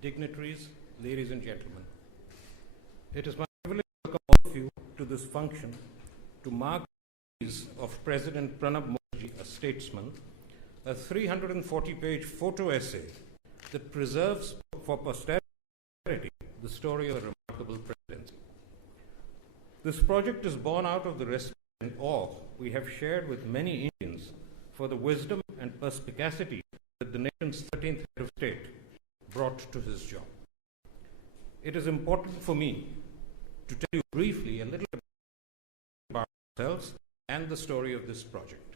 dignitaries, ladies and gentlemen. It is my privilege to welcome all of you to this function to mark the release of President Pranab Mukherjee, a statesman, a 340-page photo essay that preserves for posterity the story of a remarkable presidency. This project is born out of the respect and awe we have shared with many Indians for the wisdom and perspicacity that the nation's 13th head of state brought to his job. It is important for me to tell you briefly a little about ourselves and the story of this project.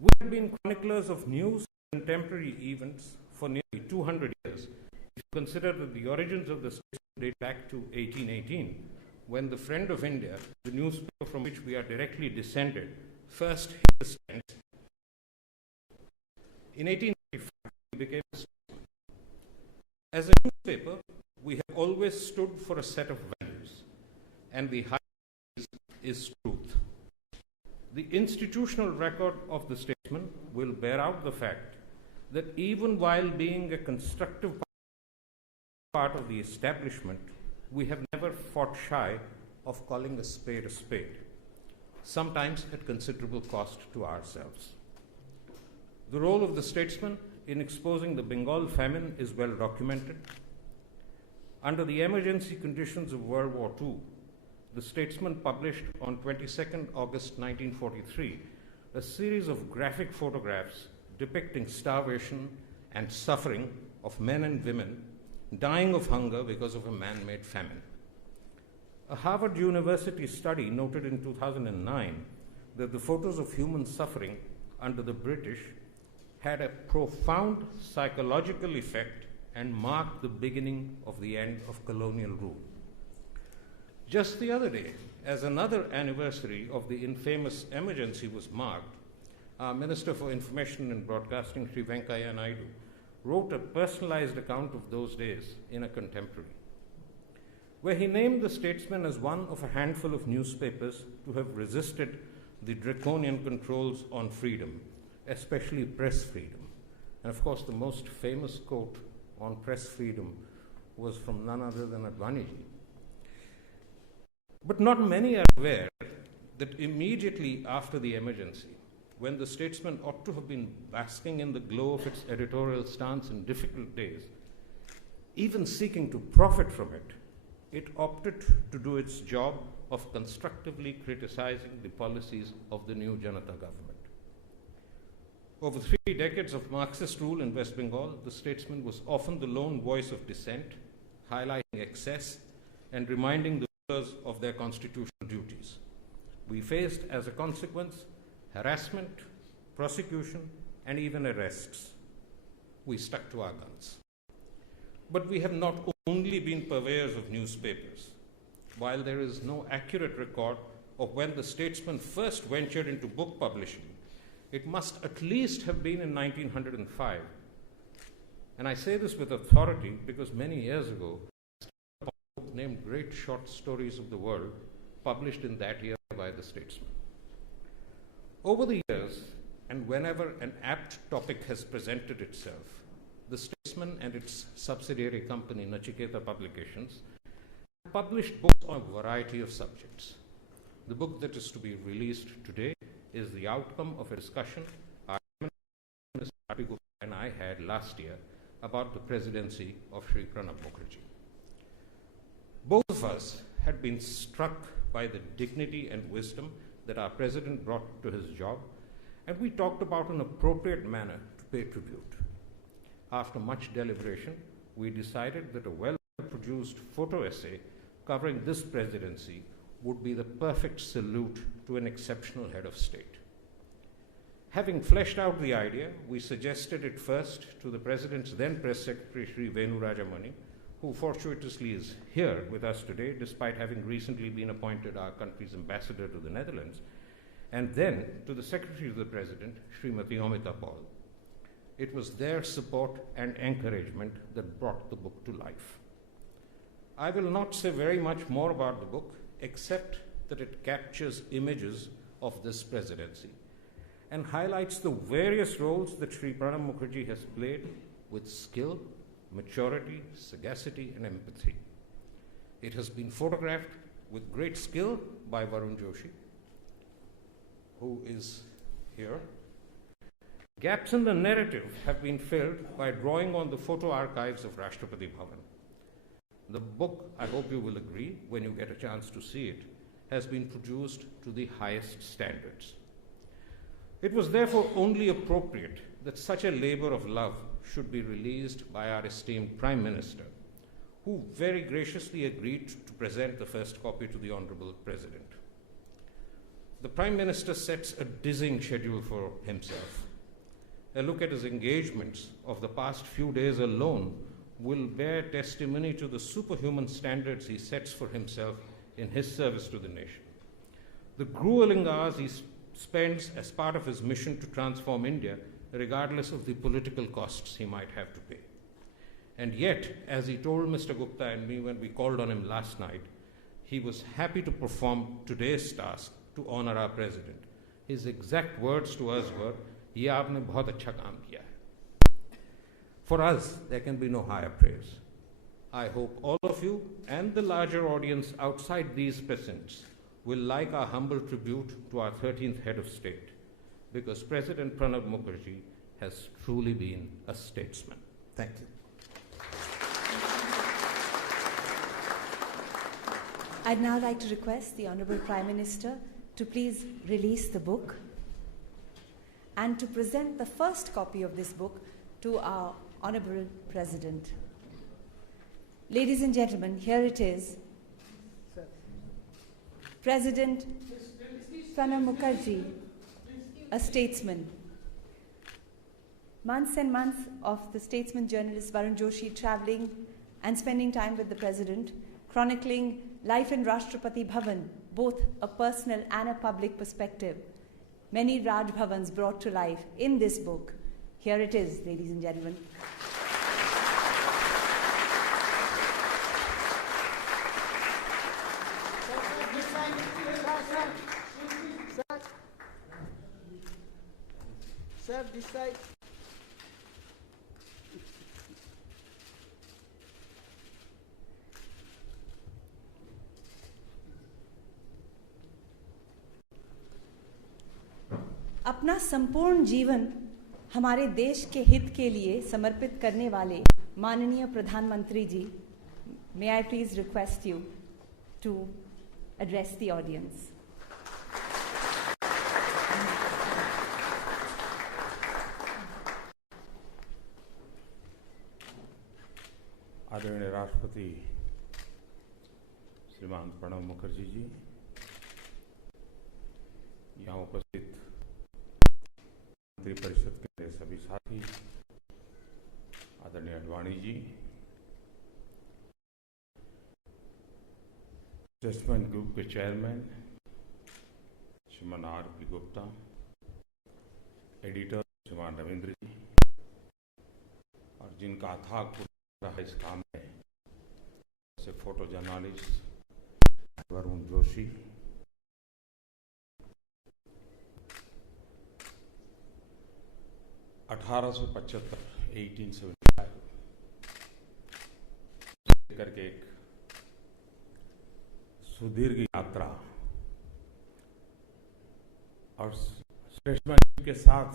We have been chroniclers of news and contemporary events for nearly 200 years. If you consider that the origins of the state date back to 1818, when the Friend of India, the newspaper from which we are directly descended, first hit the stands. In 1895, we became a statesman. As a newspaper, we have always stood for a set of values, and the highest is truth. The institutional record of the statesman will bear out the fact that even while being a constructive part of the establishment, we have never fought shy of calling a spade, sometimes at considerable cost to ourselves. The role of the statesman in exposing the Bengal famine is well documented. Under the emergency conditions of World War II, the statesman published on 22nd August 1943 a series of graphic photographs depicting starvation and suffering of men and women dying of hunger because of a man-made famine. A Harvard University study noted in 2009 that the photos of human suffering under the British had a profound psychological effect and marked the beginning of the end of colonial rule. Just the other day, as another anniversary of the infamous emergency was marked, our Minister for Information and Broadcasting, Sri Venkaiah Naidu, wrote a personalized account of those days in a contemporary, where he named the statesman as one of a handful of newspapers to have resisted the draconian controls on freedom, especially press freedom. And of course, the most famous quote on press freedom was from none other than Advaniji. But not many are aware that immediately after the emergency, when the statesman ought to have been basking in the glow of its editorial stance in difficult days, even seeking to profit from it, it opted to do its job of constructively criticizing the policies of the new Janata government. Over 3 decades of Marxist rule in West Bengal, the statesman was often the lone voice of dissent, highlighting excess and reminding the rulers of their constitutional duties. We faced, as a consequence, harassment, prosecution, and even arrests. We stuck to our guns. But we have not only been purveyors of newspapers. While there is no accurate record of when the statesman first ventured into book publishing, it must at least have been in 1905. And I say this with authority because many years ago, a book named Great Short Stories of the World, published in that year by the statesman. Over the years, and whenever an apt topic has presented itself, the statesman and its subsidiary company, Nachiketa Publications, have published books on a variety of subjects. The book that is to be released today is the outcome of a discussion our Minister R.P. Gupta and I had last year about the presidency of Sri Pranab Mukherjee. Both of us had been struck by the dignity and wisdom that our president brought to his job, and we talked about an appropriate manner to pay tribute. After much deliberation, we decided that a well-produced photo essay covering this presidency would be the perfect salute to an exceptional head of state. Having fleshed out the idea, we suggested it first to the president's then press secretary, Sri Venu Rajamani, who fortuitously is here with us today, despite having recently been appointed our country's ambassador to the Netherlands, and then to the Secretary of the President, Srimati Amita Paul. It was their support and encouragement that brought the book to life. I will not say very much more about the book, except that it captures images of this presidency and highlights the various roles that Sri Pranab Mukherjee has played with skill, maturity, sagacity, and empathy. It has been photographed with great skill by Varun Joshi, who is here. Gaps in the narrative have been filled by drawing on the photo archives of Rashtrapati Bhavan. The book, I hope you will agree when you get a chance to see it, has been produced to the highest standards. It was therefore only appropriate that such a labor of love should be released by our esteemed Prime Minister, who very graciously agreed to present the first copy to the Honorable President. The Prime Minister sets a dizzying schedule for himself. A look at his engagements of the past few days alone will bear testimony to the superhuman standards he sets for himself in his service to the nation. The grueling hours he spends as part of his mission to transform India, regardless of the political costs he might have to pay. And yet, as he told Mr. Gupta and me when we called on him last night, he was happy to perform today's task to honor our president. His exact words to us were, "Ye aapne bahut acha kaam kiya hai." For us, there can be no higher praise. I hope all of you and the larger audience outside these precincts will like our humble tribute to our 13th head of state, because President Pranab Mukherjee has truly been a statesman. Thank you. I'd now like to request the Honorable Prime Minister to please release the book and to present the first copy of this book to our Honorable President. Ladies and gentlemen, here it is. President Pranab Mukherjee, a statesman. Months and months of the statesman journalist Varun Joshi traveling and spending time with the President, chronicling life in Rashtrapati Bhavan, both a personal and a public perspective. Many Raj Bhavans brought to life in this book. Here it is, ladies and gentlemen. Sir, this side. अपना संपूर्ण जीवन हमारे देश के हित के लिए समर्पित करने वाले माननीय प्रधानमंत्री जी, may I please request you to address the audience. आदरणीय राष्ट्रपति श्रीमान प्रणब मुखर्जी जी, यहाँ उपस्थित मंत्री परिषद के मेरे सभी साथी, आदरणीय अडवाणी जी, स्टेट्समैन ग्रुप के चेयरमैन श्रीमान R.P. गुप्ता, एडिटर श्रीमान रविंद्र जी, और जिनका अथाक रहा इस काम में, जैसे फोटो जर्नलिस्ट वरुण जोशी, करके एक सुदीर्घ यात्रा और स्टेट्समैन के साथ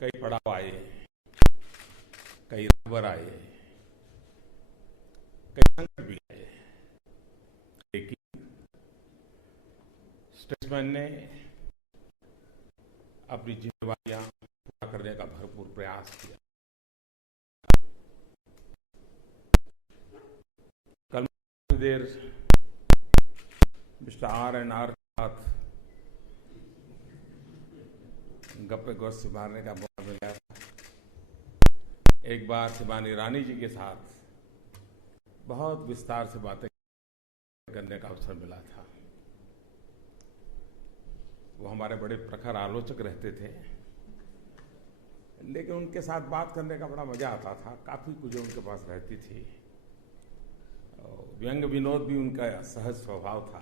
कई पड़ाव आए, कई राबर आए, कई संकट भी आए, लेकिन स्टेट्समैन ने अपनी जिम्मेदारियां पूरा करने का भरपूर प्रयास किया। कल देर मिस्टर R&R के साथ गप्पे गोष्ठी मारने का मौका मिला। एक बार शिवानी रानी जी के साथ बहुत विस्तार से बातें करने का अवसर मिला था। वो हमारे बड़े प्रखर आलोचक रहते थे, लेकिन उनके साथ बात करने का बड़ा मजा आता था। काफी कुछ उनके पास रहती थी, व्यंग विनोद भी उनका सहज स्वभाव था,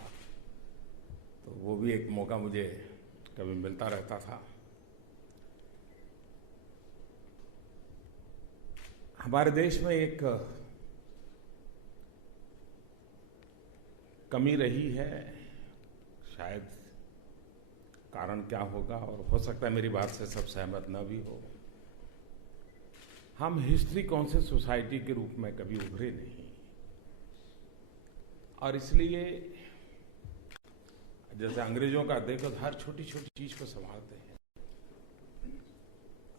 तो वो भी एक मौका मुझे कभी मिलता रहता था। हमारे देश में एक कमी रही है, शायद कारण क्या होगा, और हो सकता है मेरी बात से सब सहमत न भी हो। हम हिस्ट्री कॉन्शियस सोसाइटी के रूप में कभी उभरे नहीं, और इसलिए जैसे अंग्रेजों का देखो तो हर छोटी छोटी चीज को संभालते हैं।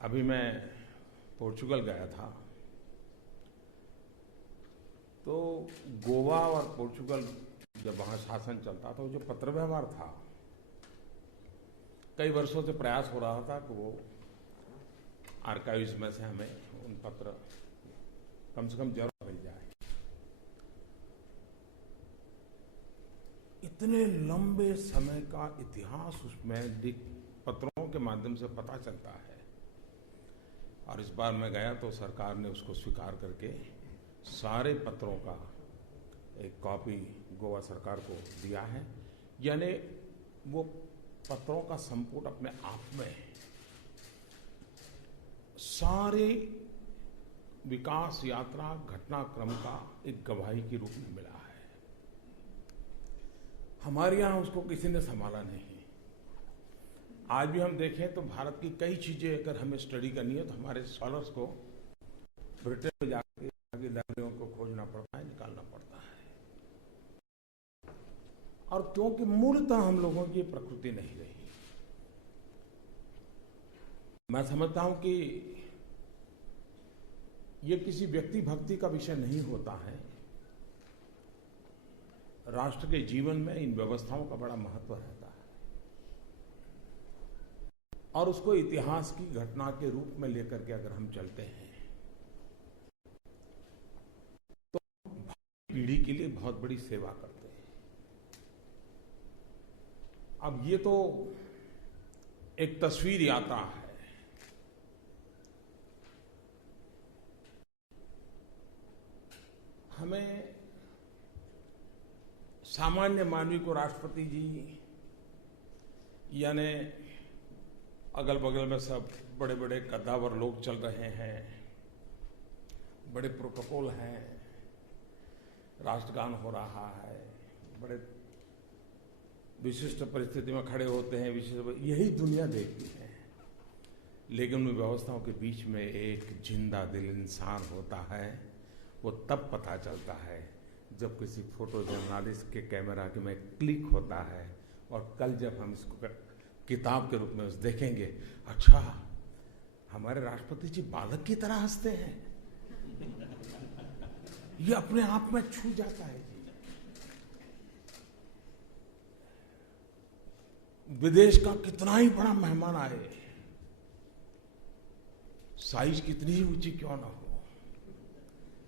अभी मैं पोर्चुगल गया था, तो गोवा और पोर्चुगल जब वहां शासन चलता था, जो पत्र व्यवहार था, कई वर्षों से प्रयास हो रहा था कि वो आर्काइव्स में से हमें उन पत्र कम से कम जरूर मिल जाए। इतने लंबे समय का इतिहास उसमें पत्रों के माध्यम से पता चलता है, और इस बार मैं गया तो सरकार ने उसको स्वीकार करके सारे पत्रों का एक कॉपी गोवा सरकार को दिया है। यानी वो पत्रों का संपुट अपने आप में सारे विकास यात्रा घटनाक्रम का एक गवाही के रूप में मिला है। हमारे यहां उसको किसी ने संभाला नहीं। आज भी हम देखें तो भारत की कई चीजें अगर हमें स्टडी करनी है तो हमारे स्कॉलर्स को ब्रिटेन में जाकर आगे लाइब्रेरियों को खोजना पड़ता है, निकालना पड़ता है। और क्योंकि मूलतः हम लोगों की प्रकृति नहीं रही। मैं समझता हूं कि ये किसी व्यक्ति भक्ति का विषय नहीं होता है। राष्ट्र के जीवन में इन व्यवस्थाओं का बड़ा महत्व रहता है, और उसको इतिहास की घटना के रूप में लेकर के अगर हम चलते हैं तो पीढ़ी के लिए बहुत बड़ी सेवा करते हैं। अब ये तो एक तस्वीर यात्रा है। हमें सामान्य मानवी को राष्ट्रपति जी, यानी अगल बगल में सब बड़े बड़े कद्दावर लोग चल रहे हैं, बड़े प्रोटोकॉल हैं, राष्ट्रगान हो रहा है, बड़े विशिष्ट परिस्थिति में खड़े होते हैं, विशिष्ट, यही दुनिया देखती है। लेकिन उन व्यवस्थाओं के बीच में एक जिंदा दिल इंसान होता है। वो तब पता चलता है जब किसी फोटो जर्नलिस्ट के कैमरा के में क्लिक होता है, और कल जब हम इसको किताब के रूप में देखेंगे, अच्छा हमारे राष्ट्रपति जी बालक की तरह हंसते हैं, ये अपने आप में छू जाता है जी। विदेश का कितना ही बड़ा मेहमान आए, साइज कितनी ही ऊंची क्यों ना हो,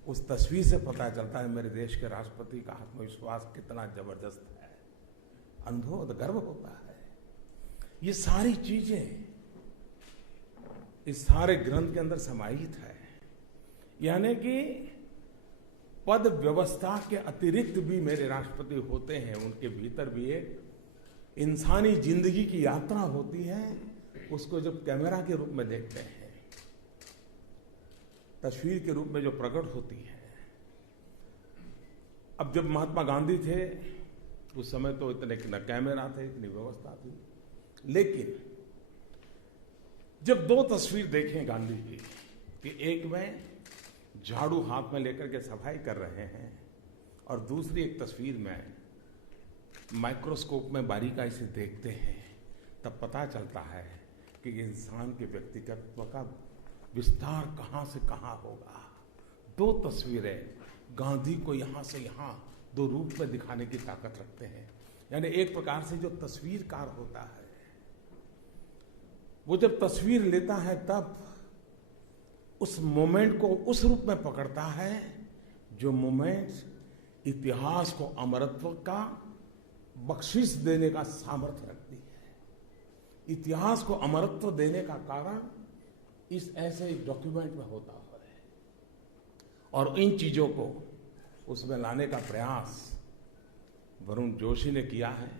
उस तस्वीर से पता चलता है मेरे देश के राष्ट्रपति का आत्मविश्वास कितना जबरदस्त है, अनुभव गर्व होता है। ये सारी चीजें इस सारे ग्रंथ के अंदर समाहित है। यानी कि पद व्यवस्था के अतिरिक्त भी मेरे राष्ट्रपति होते हैं, उनके भीतर भी एक इंसानी जिंदगी की यात्रा होती है। उसको जब कैमरा के रूप में देखते हैं, तस्वीर के रूप में जो प्रकट होती है। अब जब महात्मा गांधी थे उस समय तो इतने न कैमरा थे, इतनी व्यवस्था थी, लेकिन जब दो तस्वीर देखें गांधी जी कि एक में झाड़ू हाथ में लेकर के सफाई कर रहे हैं, और दूसरी एक तस्वीर में माइक्रोस्कोप में बारीकाई से देखते हैं, तब पता चलता है कि इंसान के व्यक्तित्व का विस्तार कहां से कहां होगा। दो तस्वीरें गांधी को यहां से यहां दो रूप में दिखाने की ताकत रखते हैं। यानी एक प्रकार से जो तस्वीरकार होता है, वो जब तस्वीर लेता है तब उस मोमेंट को उस रूप में पकड़ता है जो मोमेंट इतिहास को अमरत्व का बख्शिश देने का सामर्थ्य रखती है। इतिहास को अमरत्व देने का कारण इस ऐसे डॉक्यूमेंट में होता है, और इन चीजों को उसमें लाने का प्रयास वरुण जोशी ने किया है।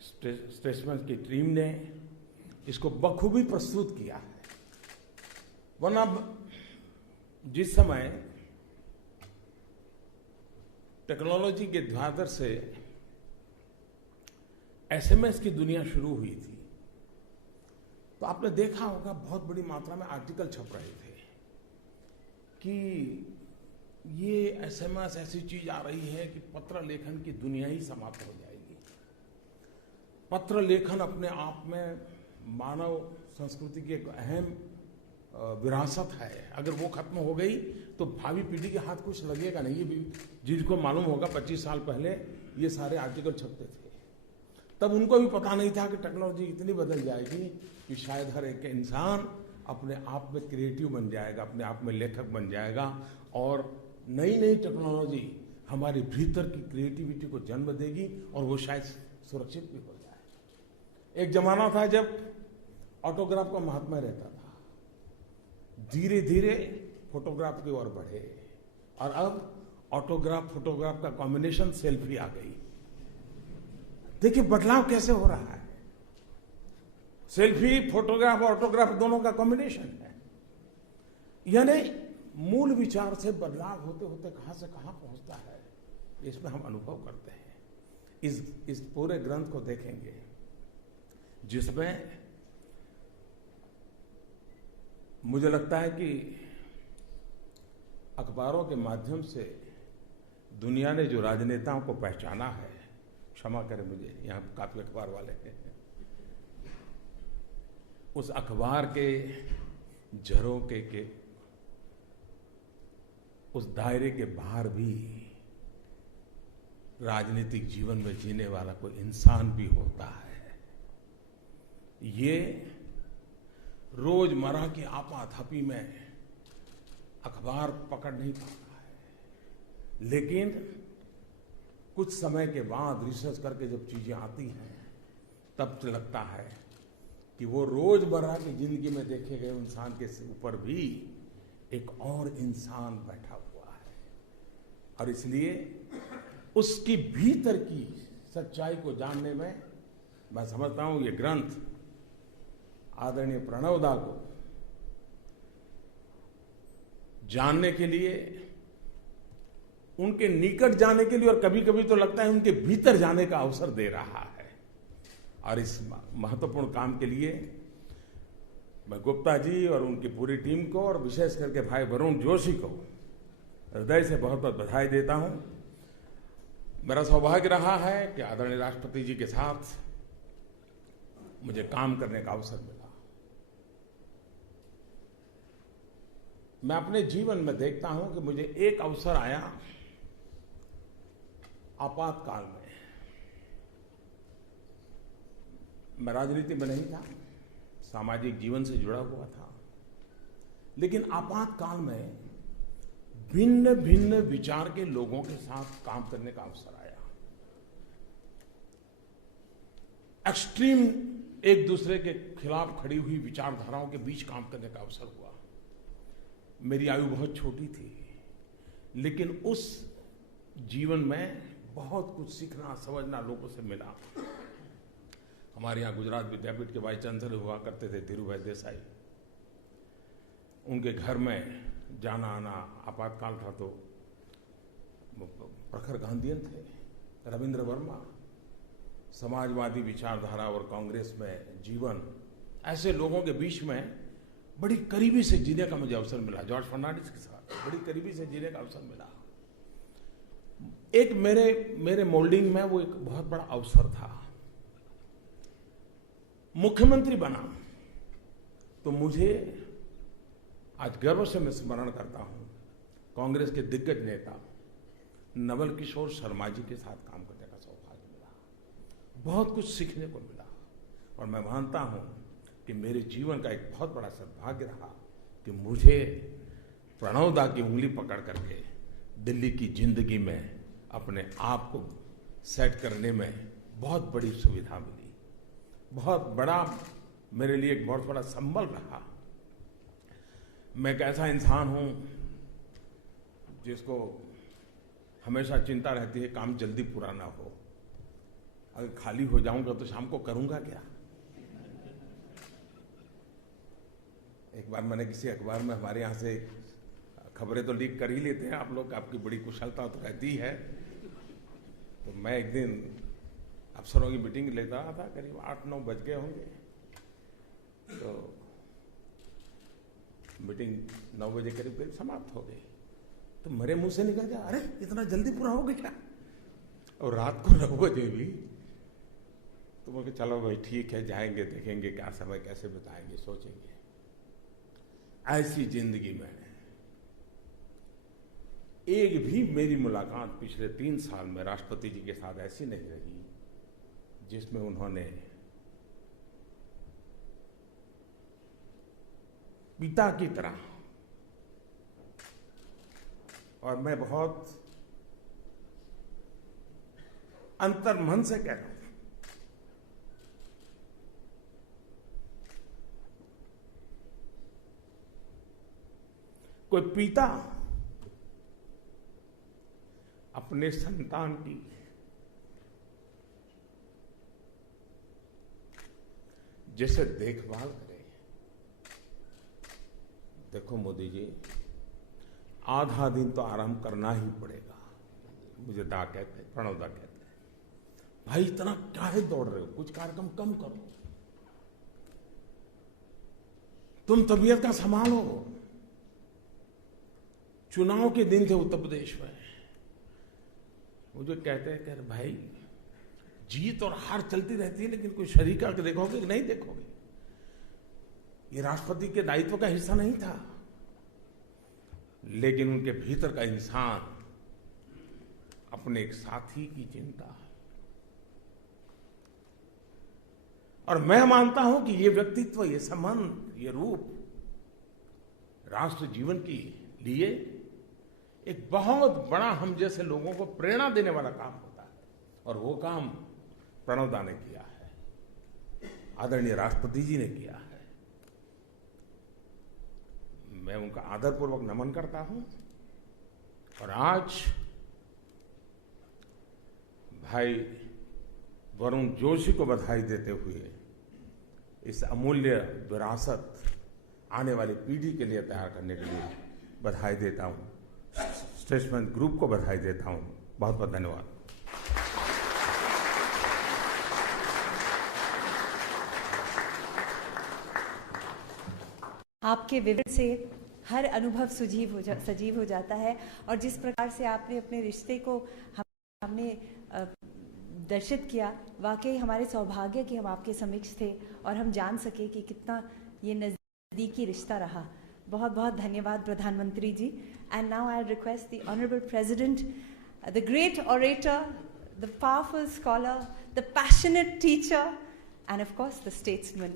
स्टेट्समैन की टीम ने इसको बखूबी प्रस्तुत किया है। वरना जिस समय टेक्नोलॉजी के द्वार से एसएमएस की दुनिया शुरू हुई थी, तो आपने देखा होगा बहुत बड़ी मात्रा में आर्टिकल छप रहे थे कि ये एसएमएस ऐसी चीज आ रही है कि पत्र लेखन की दुनिया ही समाप्त हो जाएगी। पत्र लेखन अपने आप में मानव संस्कृति की एक अहम विरासत है, अगर वो खत्म हो गई तो भावी पीढ़ी के हाथ कुछ लगेगा नहीं। ये भी जिसको मालूम होगा 25 साल पहले ये सारे आर्टिकल छपते थे, तब उनको भी पता नहीं था कि टेक्नोलॉजी इतनी बदल जाएगी कि शायद हर एक इंसान अपने आप में क्रिएटिव बन जाएगा, अपने आप में लेखक बन जाएगा और नई नई टेक्नोलॉजी हमारे भीतर की क्रिएटिविटी को जन्म देगी और वो शायद सुरक्षित भी हो जाए। एक जमाना था जब ऑटोग्राफ का महात्मा रहता था, धीरे धीरे फोटोग्राफ की ओर बढ़े और अब ऑटोग्राफ फोटोग्राफ का कॉम्बिनेशन सेल्फी आ गई। देखिए बदलाव कैसे हो रहा है। सेल्फी, फोटोग्राफ और ऑटोग्राफ दोनों का कॉम्बिनेशन है। यानी मूल विचार से बदलाव होते होते कहां से कहां पहुंचता है, इसमें हम अनुभव करते हैं। इस पूरे ग्रंथ को देखेंगे जिसमें मुझे लगता है कि अखबारों के माध्यम से दुनिया ने जो राजनेताओं को पहचाना है, क्षमा करें मुझे यहाँ काफी अखबार वाले हैं, उस अखबार के झरोके के उस दायरे के बाहर भी राजनीतिक जीवन में जीने वाला कोई इंसान भी होता है। ये रोजमर्रा की आपाधापी में अखबार पकड़ नहीं पाता है, लेकिन कुछ समय के बाद रिसर्च करके जब चीजें आती हैं तब लगता है कि वो रोजमर्रा की जिंदगी में देखे गए इंसान के ऊपर भी एक और इंसान बैठा हुआ है और इसलिए उसकी भीतर की सच्चाई को जानने में मैं समझता हूं ये ग्रंथ आदरणीय प्रणव दा को जानने के लिए, उनके निकट जाने के लिए और कभी कभी तो लगता है उनके भीतर जाने का अवसर दे रहा है। और इस महत्वपूर्ण काम के लिए मैं गुप्ता जी और उनकी पूरी टीम को और विशेष करके भाई वरुण जोशी को हृदय से बहुत बहुत बधाई देता हूं। मेरा सौभाग्य रहा है कि आदरणीय राष्ट्रपति जी के साथ मुझे काम करने का अवसर मिला। मैं अपने जीवन में देखता हूं कि मुझे एक अवसर आया आपातकाल में। मैं राजनीति में नहीं था, सामाजिक जीवन से जुड़ा हुआ था, लेकिन आपातकाल में भिन्न भिन्न विचार के लोगों के साथ काम करने का अवसर आया। एक्सट्रीम एक दूसरे के खिलाफ खड़ी हुई विचारधाराओं के बीच काम करने का अवसर हुआ। मेरी आयु बहुत छोटी थी, लेकिन उस जीवन में बहुत कुछ सीखना समझना लोगों से मिला। हमारे यहाँ गुजरात विद्यापीठ के वाइस चांसलर हुआ करते थे धीरूभाई देसाई, उनके घर में जाना आना, आपातकाल था तो प्रखर गांधीयन थे, रविंद्र वर्मा, समाजवादी विचारधारा और कांग्रेस में जीवन, ऐसे लोगों के बीच में बड़ी करीबी से जीने का मुझे अवसर मिला। जॉर्ज फर्नांडिस के साथ बड़ी करीबी से जीने का अवसर मिला। एक मेरे मोल्डिंग में वो एक बहुत बड़ा अवसर था। मुख्यमंत्री बना तो मुझे आज गर्व से मैं स्मरण करता हूं कांग्रेस के दिग्गज नेता नवल किशोर शर्मा जी के साथ काम करने का सौभाग्य मिला। बहुत कुछ सीखने को मिला और मैं मानता हूं कि मेरे जीवन का एक बहुत बड़ा सौभाग्य रहा कि मुझे प्रणव दा की उंगली पकड़ करके दिल्ली की जिंदगी में अपने आप को सेट करने में बहुत बड़ी सुविधा मिली। बहुत बड़ा मेरे लिए एक बहुत बड़ा संबल रहा। मैं एक ऐसा इंसान हूं जिसको हमेशा चिंता रहती है काम जल्दी पूरा ना हो। अगर खाली हो जाऊंगा तो शाम को करूंगा क्या। एक बार मैंने किसी अखबार में हमारे यहाँ से खबरें तो लीक कर ही लेते हैं आप लोग, आपकी बड़ी कुशलता तो रहती है। तो मैं एक दिन अफसरों की मीटिंग लेता था, करीब 8-9 बज गए होंगे, तो मीटिंग 9 बजे करीब समाप्त हो गई। तो मेरे मुंह से निकल गया, अरे इतना जल्दी पूरा हो गया, और रात को 9 बजे भी। तो मैं चलो भाई ठीक है, जाएंगे, देखेंगे क्या समय कैसे बिताएंगे, सोचेंगे। ऐसी जिंदगी में एक भी मेरी मुलाकात पिछले 3 साल में राष्ट्रपति जी के साथ ऐसी नहीं रही जिसमें उन्होंने पिता की तरह, और मैं बहुत अंतर्मन से कह रहा हूं, कोई पिता अपने संतान की जैसे देखभाल करे। देखो मोदी जी, आधा दिन तो आराम करना ही पड़ेगा। मुझे दा कहते हैं, प्रणव दा कहते हैं, भाई इतना काहे दौड़ रहे हो, कुछ कार्यक्रम कम करो, तुम तबीयत का संभालो। चुनाव के दिन थे उत्तर प्रदेश में, मुझे कहते हैं कि भाई जीत और हार चलती रहती है, लेकिन कोई शरीक करके देखोगे कि नहीं देखोगे? ये राष्ट्रपति के दायित्व का हिस्सा नहीं था, लेकिन उनके भीतर का इंसान अपने एक साथी की चिंता। और मैं मानता हूं कि ये व्यक्तित्व, ये संबंध, ये रूप राष्ट्र जीवन के लिए एक बहुत बड़ा, हम जैसे लोगों को प्रेरणा देने वाला काम होता है। और वो काम प्रणव दा ने किया है, आदरणीय राष्ट्रपति जी ने किया है। मैं उनका आदरपूर्वक नमन करता हूं। और आज भाई वरुण जोशी को बधाई देते हुए इस अमूल्य विरासत आने वाली पीढ़ी के लिए तैयार करने के लिए बधाई देता हूं। स्टेट्समैन ग्रुप को बधाई देता हूं। बहुत बहुत धन्यवाद। आपके विवरण से हर अनुभव सजीव हो जाता है, और जिस प्रकार से आपने अपने रिश्ते को हमने दर्शित किया, वाकई हमारे सौभाग्य कि हम आपके समक्ष थे और हम जान सके कि कितना ये नज़दीकी रिश्ता रहा। बहुत बहुत धन्यवाद प्रधानमंत्री ji. And now I request the honourable president, the great orator, the powerful scholar, the passionate teacher, and of course the statesman.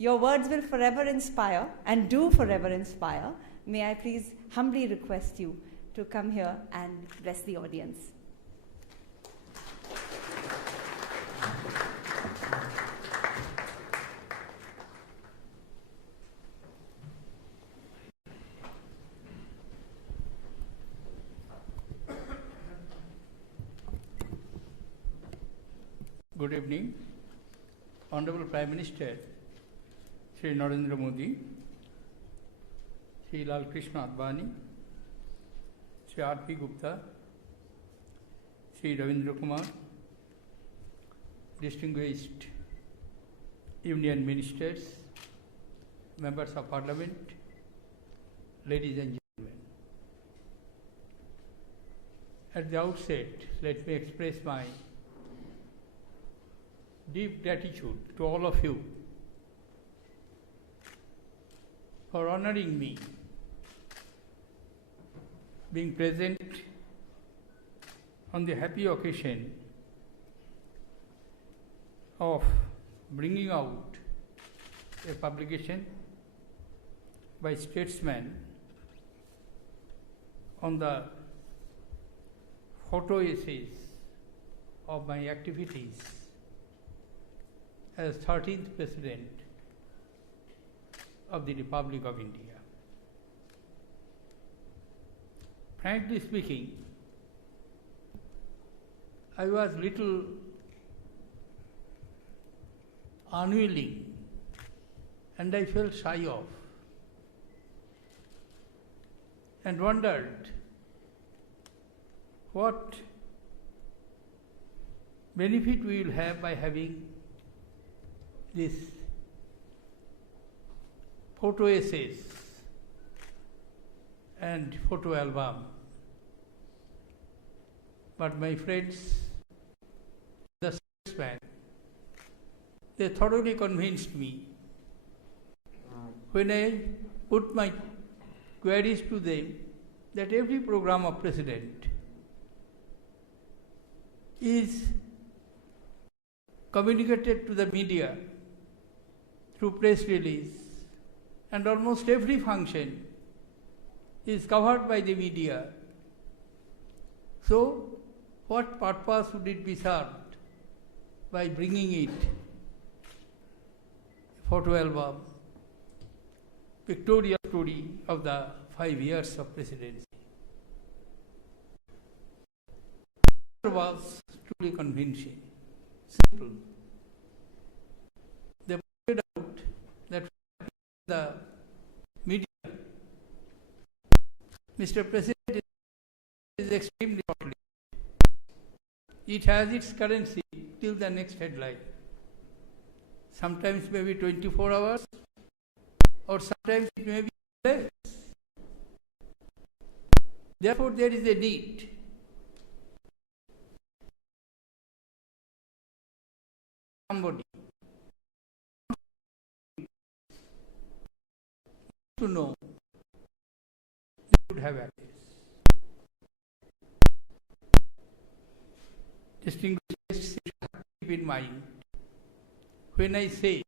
Your words will forever inspire and do forever inspire. May I please humbly request you to come here and bless the audience. Good evening, Honorable Prime Minister Shri Narendra Modi, Shri Lal Krishna Advani, Shri R.P. Gupta, Shri Ravindra Kumar, distinguished Union Ministers, Members of Parliament, ladies and gentlemen. At the outset, let me express my deep gratitude to all of you for honoring me being present on the happy occasion of bringing out a publication by Statesman on the photo essays of my activities as 13th President of the Republic of India. Frankly speaking, I was little unwilling and I felt shy of and wondered what benefit we will have by having this photo essays and photo album. But my friends, the statesmen, they thoroughly convinced me. When I put my queries to them, that every program of President is communicated to the media through press release, and almost every function is covered by the media. So, what purpose would it be served by bringing it? Photo album, pictorial story of the 5 years of presidency. It was truly convincing, simple. They pointed out that the media, Mr. President is extremely short-lived. It has its currency till the next headline. Sometimes maybe 24 hours, or sometimes it may be less. Therefore, there is a need somebody to know they should have access. Distinguished guests, keep in mind, when I say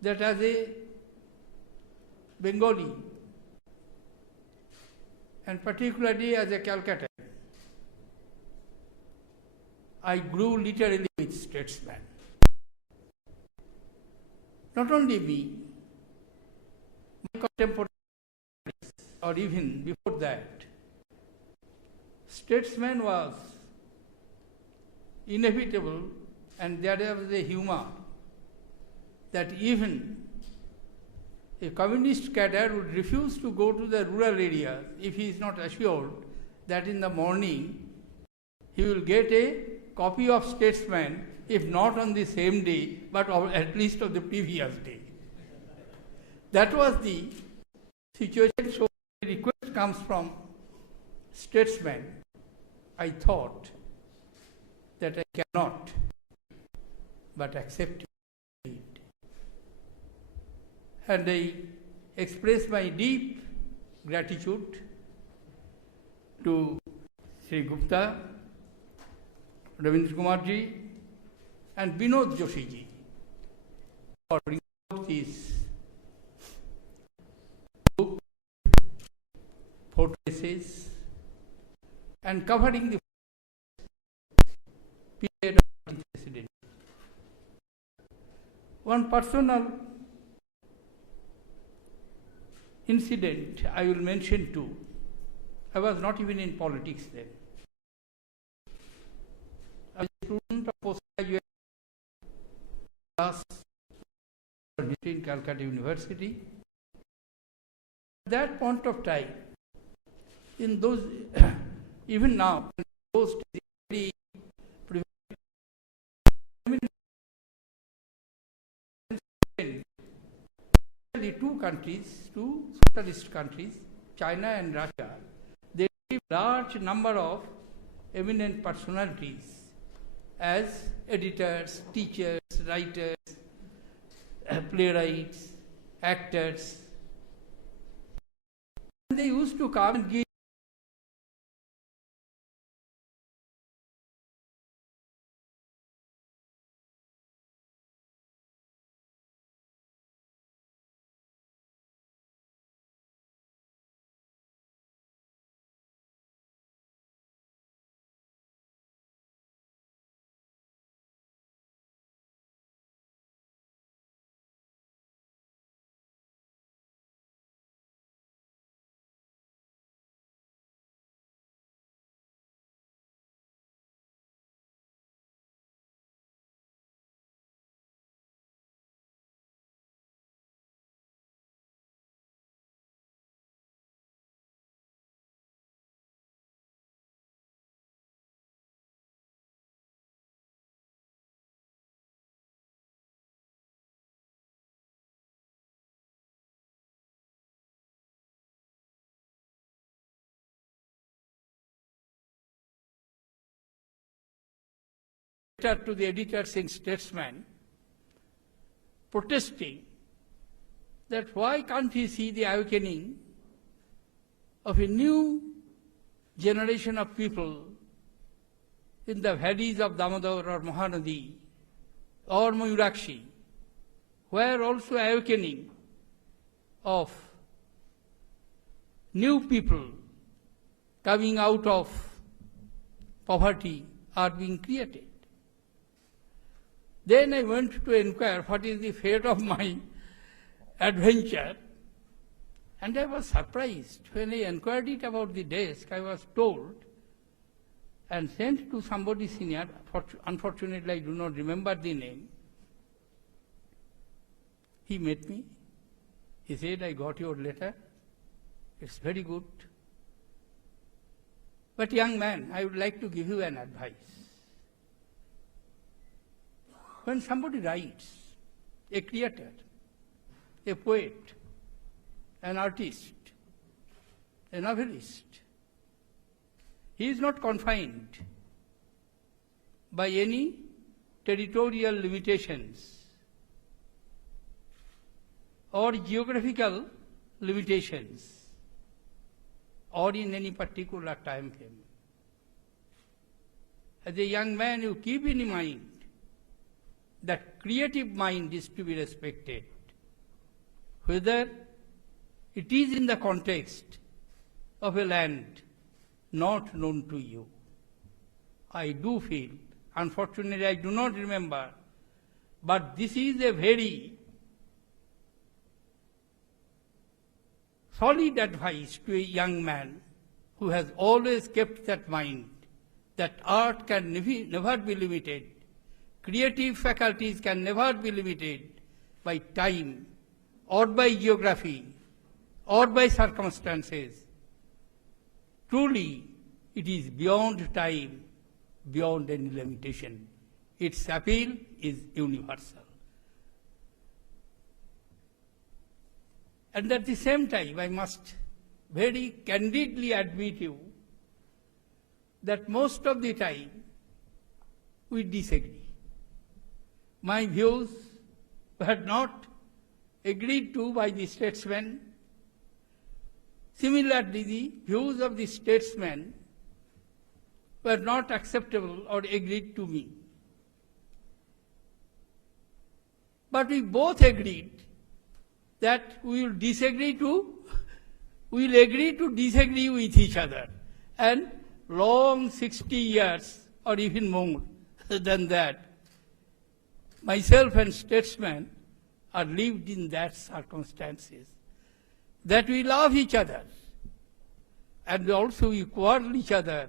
that as a Bengali, and particularly as a Calcutta, I grew literally with statesmen. Not only me, my contemporaries, or even before that, statesman was inevitable, and there was a humor that even a communist cadre would refuse to go to the rural areas if he is not assured that in the morning he will get a copy of Statesman, if not on the same day, but at least of the previous day. That was the situation. So the request comes from Statesman. I thought that I cannot but accept it. And I express my deep gratitude to Sri Gupta, Ravindra Kumar ji, and Binod Joshi ji for bringing out this book, photo essays, and covering the period of the presidency. One personal incident I will mention too. I was not even in politics then. I was a student of postgraduate class in Calcutta University. At that point of time, in those, even now, in those days, two countries, two socialist countries, China and Russia, they have a large number of eminent personalities as editors, teachers, writers, playwrights, actors. And they used to come and give letter to the editors in Statesman protesting that why can't he see the awakening of a new generation of people in the valleys of Damodar or Mahanadi or Mayurakshi, where also awakening of new people coming out of poverty are being created. Then I went to inquire what is the fate of my adventure, and I was surprised. When I inquired it about the desk, I was told and sent to somebody senior, unfortunately I do not remember the name. He met me. He said, I got your letter. It's very good. But young man, I would like to give you an advice. When somebody writes, a creator, a poet, an artist, a novelist, he is not confined by any territorial limitations or geographical limitations or in any particular time frame. As a young man, you keep in mind that creative mind is to be respected, whether it is in the context of a land not known to you. I do feel, unfortunately I do not remember, but this is a very solid advice to a young man who has always kept that mind that art can never be limited, creative faculties can never be limited by time or by geography or by circumstances. Truly, it is beyond time, beyond any limitation. Its appeal is universal. And at the same time, I must very candidly admit you that most of the time we disagree. My views were not agreed to by the statesman. Similarly, the views of the statesman were not acceptable or agreed to me. But we both agreed that we will agree to disagree with each other. And long 60 years or even more than that, myself and statesmen are lived in that circumstances, that we love each other, and also we quarrel each other,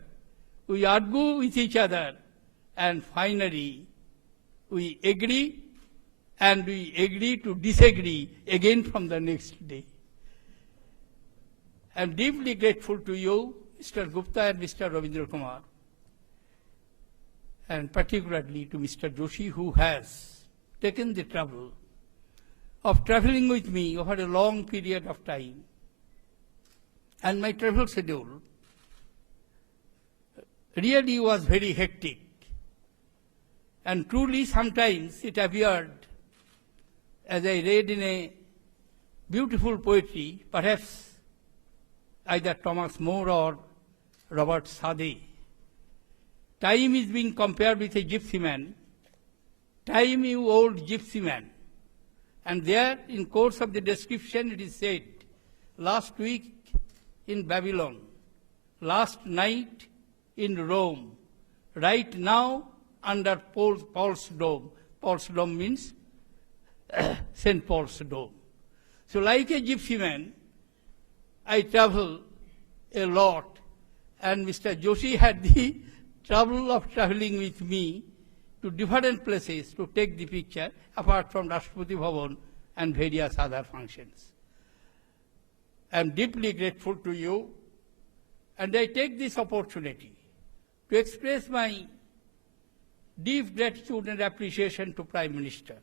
we argue with each other, and finally we agree, and we agree to disagree again from the next day. I am deeply grateful to you, Mr. Gupta and Mr. Ravindra Kumar, and particularly to Mr. Joshi, who has taken the trouble of traveling with me over a long period of time. And my travel schedule really was very hectic. And truly sometimes it appeared, as I read in a beautiful poetry, perhaps either Thomas More or Robert Sade, time is being compared with a gypsy man. Time, you old gypsy man. And there, in course of the description, it is said, last week in Babylon, last night in Rome, right now under Paul's Dome. Paul's Dome means St. Paul's Dome. So like a gypsy man, I travel a lot, and Mr. Joshi had the trouble of traveling with me to different places to take the picture, apart from Rashtrapati Bhavan and various other functions. I am deeply grateful to you, and I take this opportunity to express my deep gratitude and appreciation to Prime Minister.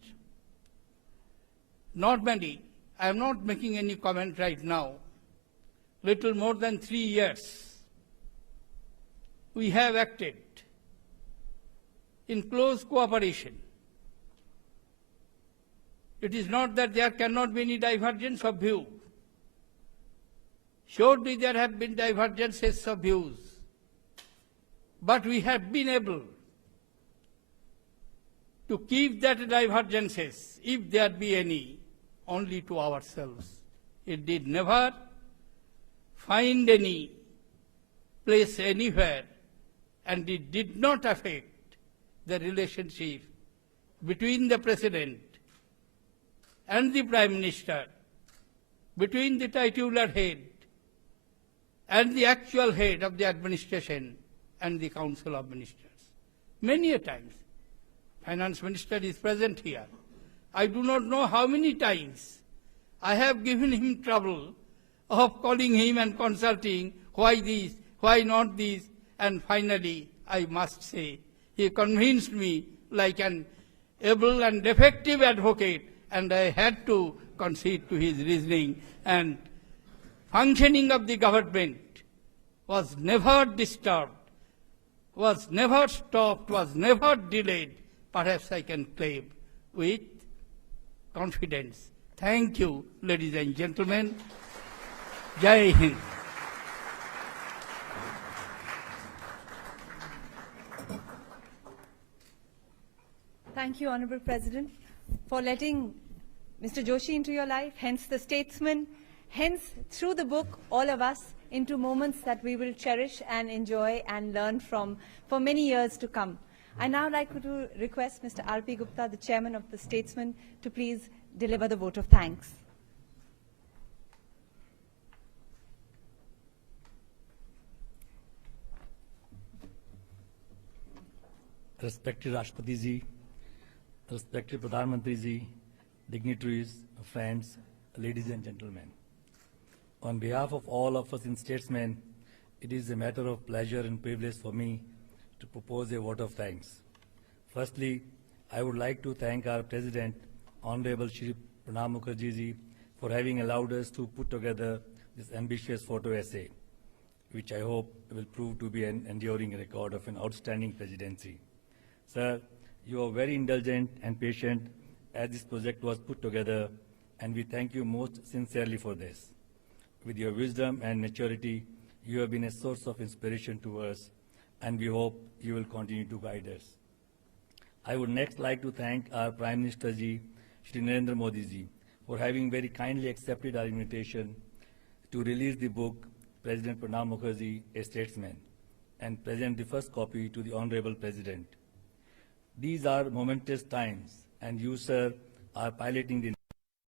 Normally, I am not making any comment right now. Little more than 3 years, we have acted in close cooperation. It is not that there cannot be any divergence of view. Surely there have been divergences of views, but we have been able to keep that divergences, if there be any, only to ourselves. It did never find any place anywhere, and it did not affect the relationship between the President and the Prime Minister, between the titular head and the actual head of the administration and the Council of Ministers. Many a times, Finance Minister is present here. I do not know how many times I have given him trouble of calling him and consulting why this, why not this, and finally, I must say, he convinced me like an able and effective advocate, and I had to concede to his reasoning, and functioning of the government was never disturbed, was never stopped, was never delayed, perhaps I can claim with confidence. Thank you, ladies and gentlemen. Jai Hind. Thank you, Honorable President, for letting Mr. Joshi into your life, hence the statesman, hence through the book, all of us, into moments that we will cherish and enjoy and learn from for many years to come. I now like to request Mr. R.P. Gupta, the chairman of the Statesman, to please deliver the vote of thanks. Respected Rashtrapati Ji, respected Pradhan Mantri Ji, dignitaries, friends, ladies and gentlemen. On behalf of all of us in Statesmen, it is a matter of pleasure and privilege for me to propose a vote of thanks. Firstly, I would like to thank our President, Honorable Shri Pranab Mukherjee Ji, for having allowed us to put together this ambitious photo essay, which I hope will prove to be an enduring record of an outstanding presidency. Sir, you are very indulgent and patient as this project was put together, and we thank you most sincerely for this. With your wisdom and maturity, you have been a source of inspiration to us, and we hope you will continue to guide us. I would next like to thank our Prime Minister Ji, Shri Narendra Modi Ji, for having very kindly accepted our invitation to release the book President Pranab Mukherjee, A Statesman, and present the first copy to the Honorable President. These are momentous times, and you, sir, are piloting the